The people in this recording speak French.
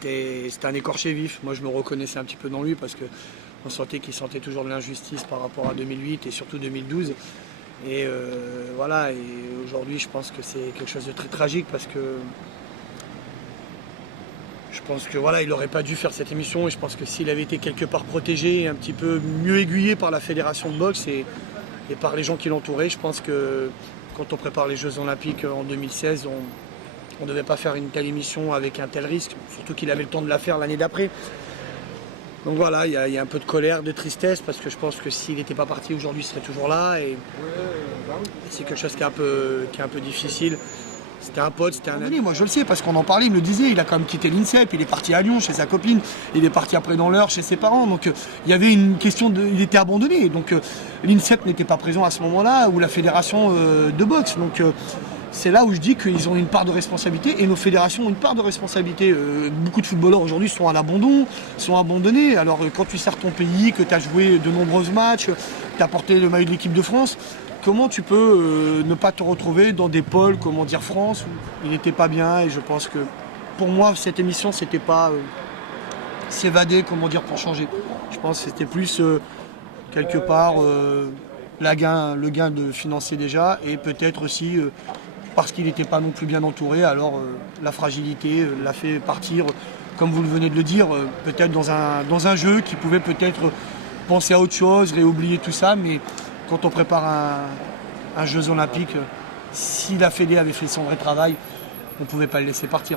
c'était un écorché vif. Moi, je me reconnaissais un petit peu dans lui parce qu'on sentait qu'il sentait toujours de l'injustice par rapport à 2008 et surtout 2012. Et voilà, et aujourd'hui, je pense que c'est quelque chose de très tragique parce que je pense que voilà, il n'aurait pas dû faire cette émission et je pense que s'il avait été quelque part protégé, un petit peu mieux aiguillé par la fédération de boxe et par les gens qui l'entouraient, je pense que quand on prépare les Jeux Olympiques en 2016, on ne devait pas faire une telle émission avec un tel risque, surtout qu'il avait le temps de la faire l'année d'après. Donc voilà, il y a un peu de colère, de tristesse, parce que je pense que s'il n'était pas parti aujourd'hui, il serait toujours là. Et c'est quelque chose qui est un peu difficile. C'était un pote, c'était un ami. Moi je le sais parce qu'on en parlait, il me le disait, il a quand même quitté l'INSEP, il est parti à Lyon chez sa copine, il est parti après dans l'Eure chez ses parents. Donc il y avait une question il était abandonné. Donc l'INSEP n'était pas présent à ce moment-là, ou la fédération de boxe. Donc c'est là où je dis qu'ils ont une part de responsabilité et nos fédérations ont une part de responsabilité. Beaucoup de footballeurs aujourd'hui sont à l'abandon, sont abandonnés. Alors quand tu sers ton pays, que tu as joué de nombreux matchs, tu as porté le maillot de l'équipe de France, comment tu peux ne pas te retrouver dans des pôles, comment dire, France, où il n'était pas bien. Et je pense que pour moi, cette émission, c'était pas s'évader, comment dire, pour changer. Je pense que c'était plus quelque part le gain de financier déjà, et peut-être aussi parce qu'il n'était pas non plus bien entouré, alors la fragilité l'a fait partir, comme vous le venez de le dire, peut-être dans un jeu qui pouvait peut-être penser à autre chose, réoublier tout ça, mais quand on prépare un Jeux Olympiques, si la Fédé avait fait son vrai travail, on ne pouvait pas le laisser partir.